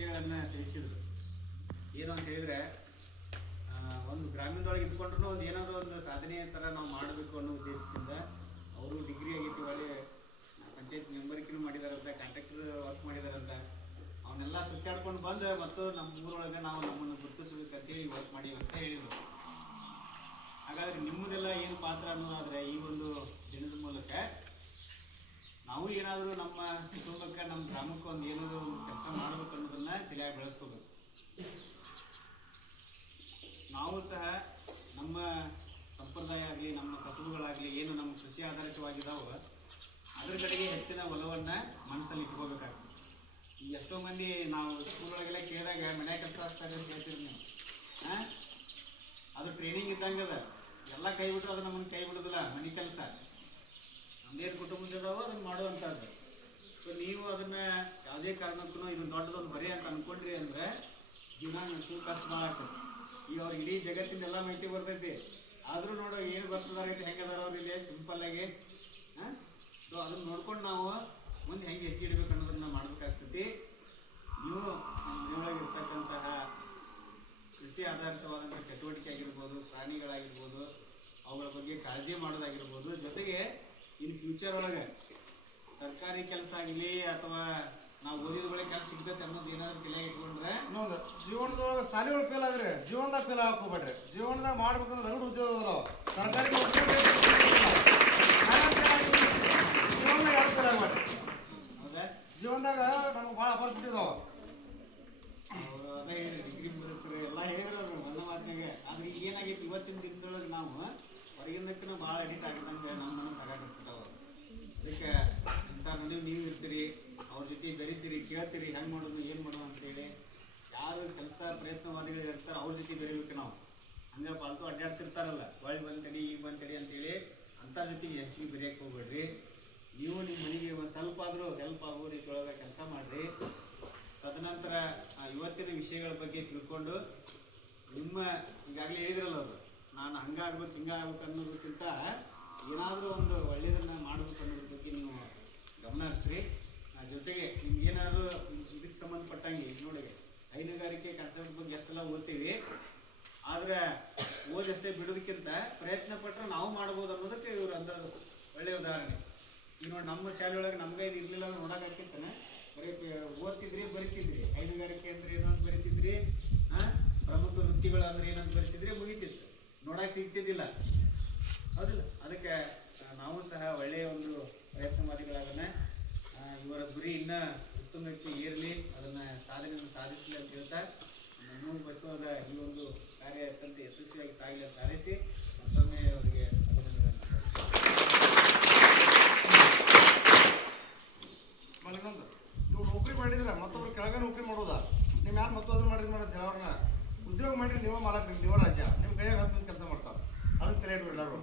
ವಿಷಯಗಳನ್ನು ತಿಳಿಸಿದರು. ಏನು ಅಂತ ಹೇಳಿದರೆ, ಒಂದು ಗ್ರಾಮೀಣದೊಳಗೆ ಇದ್ಕೊಂಡ್ರೂ ಒಂದು ಏನಾದರೂ ಒಂದು ಸಾಧನೆ ಥರ ನಾವು ಮಾಡಬೇಕು ಅನ್ನೋ ಉದ್ದೇಶದಿಂದ ಅವರು ಡಿಗ್ರಿ ಆಗೈತಿ, ಒಳ್ಳೆ ಪಂಚಾಯತ್ ಮೆಂಬರ್ಕಿನೂ ಮಾಡಿದಾರಂತ, ಕಾಂಟ್ರಾಕ್ಟರ್ ವರ್ಕ್ ಮಾಡಿದಾರಂತ. ಅವನ್ನೆಲ್ಲ ಸುತ್ತಾಡ್ಕೊಂಡು ಬಂದು ಮತ್ತು ನಮ್ಮ ಊರೊಳಗೆ ನಾವು ನಮ್ಮನ್ನು ಗುರುತಿಸ್ಬೇಕಂತೇಳಿ ವರ್ಕ್ ಮಾಡೀವಿ ಅಂತ ಹೇಳಿದರು. ಹಾಗಾದರೆ ನಿಮ್ಮದೆಲ್ಲ ಏನು ಪಾತ್ರ ಅನ್ನೋದಾದರೆ ಈ ಒಂದು ದಿನದ ಮೂಲಕ ನಾವು ಏನಾದರೂ ನಮ್ಮ ಕುಟುಂಬಕ್ಕೆ, ನಮ್ಮ ಗ್ರಾಮಕ್ಕೆ ಒಂದು ಏನಾದರೂ ಒಂದು ಕೆಲಸ ಮಾಡಬೇಕು ಅನ್ನೋದನ್ನು ತಲೆಯಾಗಿ ಬೆಳೆಸ್ಕೋಬೇಕು. ನಾವು ಸಹ ನಮ್ಮ ಸಂಪ್ರದಾಯ ಆಗಲಿ, ನಮ್ಮ ಕಸುಬುಗಳಾಗಲಿ, ಏನು ನಮ್ಮ ಕೃಷಿ ಆಧಾರಿತವಾಗಿದ್ದಾವೆ ಅದ್ರ ಕಡೆಗೆ ಹೆಚ್ಚಿನ ಒಲವನ್ನು ಮನಸ್ಸಲ್ಲಿ ಇಟ್ಕೋಬೇಕಾಗ್ತದೆ. ಈ ಎಷ್ಟೋ ಮಂದಿ ನಾವು ಸ್ಕೂಲೊಳಗೆಲ್ಲ ಕೇಳಿದಾಗ ಮನೆ ಕೆಲಸ ಹಚ್ತಾರೆ ಅಂತ ಹೇಳ್ತೀರಿ ನೀವು. ಅದು ಟ್ರೈನಿಂಗ್ ಇದ್ದಂಗೆ ಅದ, ಎಲ್ಲ ಕೈ ಬಿಟ್ಟರು ಅದು ನಮ್ಮನ್ನು ಕೈ ಬಿಡೋದಿಲ್ಲ. ಮನೆ ಕೆಲಸ ನಮ್ಮದೇನು ಕುಟುಂಬದಿದ್ದಾವೋ ಅದನ್ನು ಮಾಡುವಂಥದ್ದು. ಸೊ ನೀವು ಅದನ್ನು ಯಾವುದೇ ಕಾರಣಕ್ಕೂ ಇದನ್ನು ದೊಡ್ಡದೊಂದು ಬರೀ ಅಂತ ಅಂದ್ಕೊಂಡ್ರಿ ಅಂದರೆ ಜೀವನ ಸುಖ ಕಷ್ಟ ಭಾಳ ಆಗ್ತದೆ. ಈಗ ಅವ್ರಿಗೆ ಇಡೀ ಜಗತ್ತಿಂದೆಲ್ಲ ಮಾಹಿತಿ ಬರ್ತೈತಿ, ಆದರೂ ನೋಡೋ ಏನು ಬರ್ತದಾಗೈತಿ, ಹೆಂಗೆ ಅದಾರ ಅವ್ರು ಇಲ್ಲಿ ಸಿಂಪಲ್ಲಾಗಿ. ಸೊ ಅದನ್ನು ನೋಡ್ಕೊಂಡು ನಾವು ಮುಂದೆ ಹೆಂಗೆ ಹೆಚ್ಚಿಡ್ಬೇಕು ಅನ್ನೋದನ್ನು ಮಾಡಬೇಕಾಗ್ತೈತಿ. ನೀವು ನಮ್ಮ ಮನೆಯೊಳಗೆ ಇರ್ತಕ್ಕಂತಹ ಕೃಷಿ ಆಧಾರಿತವಾದಂಥ ಚಟುವಟಿಕೆ ಆಗಿರ್ಬೋದು, ಪ್ರಾಣಿಗಳಾಗಿರ್ಬೋದು, ಅವುಗಳ ಬಗ್ಗೆ ಕಾಳಜಿ ಮಾಡೋದಾಗಿರ್ಬೋದು, ಜೊತೆಗೆ ಇನ್ನು ಫ್ಯೂಚರ್ ಒಳಗೆ ಸರ್ಕಾರಿ ಕೆಲಸ ಆಗಲಿ ಅಥವಾ ನಾವು ಓದಿದ ಬಳಿ ಕೆಲಸ ಸಿಗ್ತೈತೆ ಅನ್ನೋದು ಏನಾದರೂ ತಲೆಯಾಗಿ ಇಟ್ಕೊಂಡ್ರೆ ನೋಡ್ರಿ, ಜೀವನದೊಳಗೆ ಸಾಲಿಗಳು ಫೇಲ್ ಆದ್ರೆ ಜೀವನದಾಗ ಫೇಲ್ ಹಾಕೋಬೇಡ್ರಿ. ಜೀವನದಾಗ ಮಾಡ್ಬೇಕಂದ್ರೆ ರಗಡು ಉದ್ಯೋಗ ಅದಾವ. ಸರ್ಕಾರಿ ಜೀವನದಾಗ ಯಾರು ಫೇಲ್ ಆಗಬೇಡ್ರಿ. ಹೌದಾ? ಜೀವನದಾಗ ನಮ್ಗೆ ಭಾಳ ಅಪರ್ಚುನಿಟಿ ಇದಾವ. ಅದೇ ಹೇಳಿ, ಡಿಗ್ರಿ ಮುಗಿಸ್ರಿ ಎಲ್ಲ ಹೇಳಿದ್ರು ನನ್ನ ಮಾತಿನಾಗೆ. ಆದ್ರೆ ಈಗ ಏನಾಗೈತಿ, ಇವತ್ತಿನ ದಿನದೊಳಗೆ ನಾವು ಹೊರಗಿಂದಕ್ಕೂ ಭಾಳ ಎಡಿಟ್ ಆಗಿದ್ದಂಗೆ ನಮ್ಮ ಮನಸ್ಸು ಆಗಾಕತ್ತಿರ್ತಾವ. ಅದಕ್ಕೆ ಇಂಥ ನೀವು ಇರ್ತೀರಿ, ಅವ್ರ ಜೊತೆ ಬೆರಿತೀರಿ, ಕೇಳ್ತೀರಿ ಹೆಂಗೆ ಮಾಡೋದು, ಏನು ಮಾಡೋದು ಅಂತೇಳಿ. ಯಾರು ಕೆಲಸ ಪ್ರಯತ್ನವಾದಿಗಳು ಇರ್ತಾರೆ ಅವ್ರ ಜೊತೆ ಬೆಳಿಬೇಕು ನಾವು. ಹಂಗೆ ಪಾಲ್ತು ಅಡ್ಡಾಡ್ತಿರ್ತಾರಲ್ಲ, ಒಳ್ಳೆ ಬಂತಡಿ ಈಗ ಬಂತಡಿ ಅಂತೇಳಿ ಅಂಥ ಜೊತೆಗೆ ಹೆಚ್ಚಿಗೆ ಬೆರೆಯಕ್ಕೆ ಹೋಗ್ಬೇಡ್ರಿ. ನೀವು ನಿಮ್ಮ ಮನೆಗೆ ಒಂದು ಸ್ವಲ್ಪ ಆದರೂ ಹೆಲ್ಪ್ ಆಗೋ ರೀತಿಯೊಳಗೆ ಕೆಲಸ ಮಾಡಿರಿ. ತದನಂತರ ಇವತ್ತಿನ ವಿಷಯಗಳ ಬಗ್ಗೆ ತಿಳ್ಕೊಂಡು ನಿಮ್ಮ ಈಗಾಗಲೇ ಹೇಳಿದ್ರಲ್ಲ ಅವರು, ನಾನು ಹಂಗಾಗ್ಬೇಕು ಹಿಂಗಾಗ್ಬೇಕು ಅನ್ನೋದಕ್ಕಿಂತ ಏನಾದರೂ ಒಂದು ಒಳ್ಳೆಯದನ್ನು ಮಾಡಬೇಕು ಅನ್ನೋದ್ರ ಬಗ್ಗೆ ನೀವು ಗಮನ ಹರಿಸ್ರಿ. ಜೊತೆಗೆ ನಿಮ್ಗೇನಾದರೂ ಇದಕ್ಕೆ ಸಂಬಂಧಪಟ್ಟಂಗೆ ನೋಡಿ, ಹೈನುಗಾರಿಕೆ ಕಾನ್ಸೆಪ್ಟ್ ಬಗ್ಗೆ ಎಷ್ಟೆಲ್ಲ ಓದ್ತೀವಿ, ಆದರೆ ಓದಷ್ಟೇ ಬಿಡೋದಕ್ಕಿಂತ ಪ್ರಯತ್ನ ಪಟ್ಟರೆ ನಾವು ಮಾಡ್ಬೋದು ಅನ್ನೋದಕ್ಕೆ ಇವರು ಅಂದ ಒಳ್ಳೆಯ ಉದಾಹರಣೆ. ಈಗ ನೋಡಿ, ನಮ್ಮ ಶಾಲೆಯೊಳಗೆ ನಮ್ಗೆ ಇದು ಇರಲಿಲ್ಲ ನೋಡೋಕ್ಕಾಗ್ತಿರ್ತಾನೆ, ಬರೀ ಓದ್ತಿದ್ರಿ ಬರಿತಿದ್ರಿ. ಹೈನುಗಾರಿಕೆ ಅಂದರೆ ಏನಂತ ಬರಿತಿದ್ರಿ, ಪ್ರಮುಖ ವೃತ್ತಿಗಳು ಅಂದ್ರೆ ಏನಂತ ಬರಿತಿದ್ರಿ, ಮುಗಿತಿತ್ತು, ನೋಡೋಕೆ ಸಿಗ್ತಿದ್ದಿಲ್ಲ. ಹೌದಿಲ್ಲ? ಅದಕ್ಕೆ ನಾವು ಸಹ ಒಳ್ಳೆಯ ಒಂದು ಪ್ರಯತ್ನವಾದಿಗಳಾಗೋಣ. ಇವರ ಗುರಿ ಇನ್ನೂ ಉತ್ತುಂಗಕ್ಕೆ ಏರಲಿ, ಅದನ್ನು ಸಾಧನೆಯನ್ನು ಸಾಧಿಸಲಿ ಅಂತ ಹೇಳ್ತಾ ನಮ್ಮೂರು ಬಸವದ ಈ ಒಂದು ಕಾರ್ಯ ಅತ್ಯಂತ ಯಶಸ್ವಿಯಾಗಿ ಸಾಗಲಿ ಅಂತ ಹಾರೈಸಿ ಮತ್ತೊಮ್ಮೆ ಅವರಿಗೆ ಅಭಿನಂದನೆ. ಇನ್ನೊಂದು, ನೀವು ನೌಕರಿ ಮಾಡಿದ್ರೆ ಮತ್ತೊಬ್ರು ಕೆಳಗೆ ನೌಕರಿ ಮಾಡೋದಾ, ನಿಮ್ಮ ಯಾರು ಮತ್ತು ಅದನ್ನು ಮಾಡಿದ್ರೆ ಮಾಡೋದು ಅವ್ರನ್ನ ಉದ್ಯೋಗ ಮಾಡಿರಿ, ನೀವೇ ಮಾಲಕ್ರಿ, ನೀವೇ ರಾಜ್ಯ, ನಿಮ್ಮ ಕೈಯಾಗ ಹತ್ತು ಕೆಲಸ ಮಾಡ್ತಾರೆ. ಅದಕ್ಕೆ ತಲೆ ಇಡ್ರಿ ಎಲ್ಲರೂ.